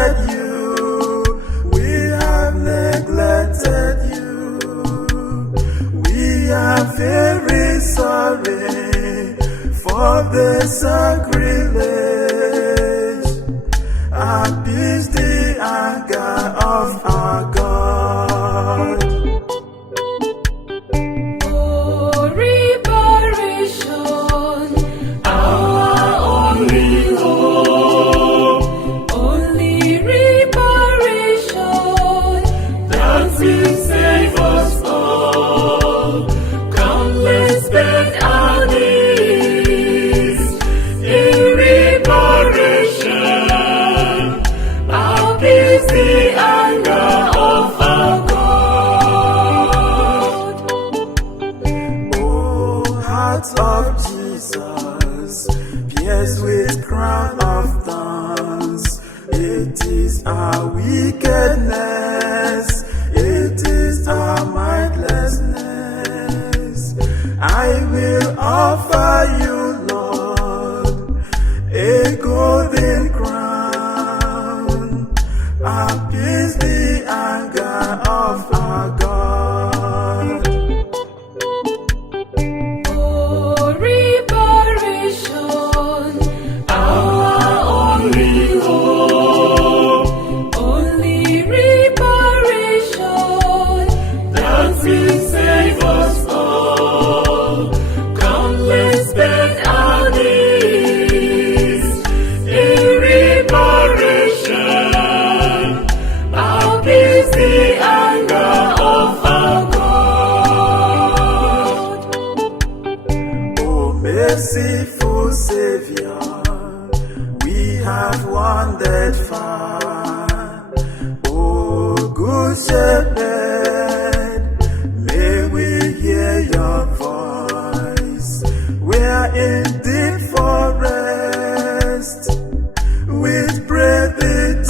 rejected you, we have neglected you. We are very sorry for the sacrilege. Appease the anger of our God. Oh, reparation, our only hope. Only reparation that will save us all. Come, let's bend our knees in reparation. Appease the anger of our God. Oh, heart of Jesus, pierced with crown of thorns, it is our wickedness, it is our mindlessness. I will offer you, Lord, a golden crown. Appease the anger of our God. Oh, reparation, our only hope. Only reparation that will save us all. Come, let's bend our knees in reparation. Appease the anger of our God. Oh, merciful Savior, we have wandered far. Oh, good Shepherd, may we hear your voice. We are in deep forest with predators.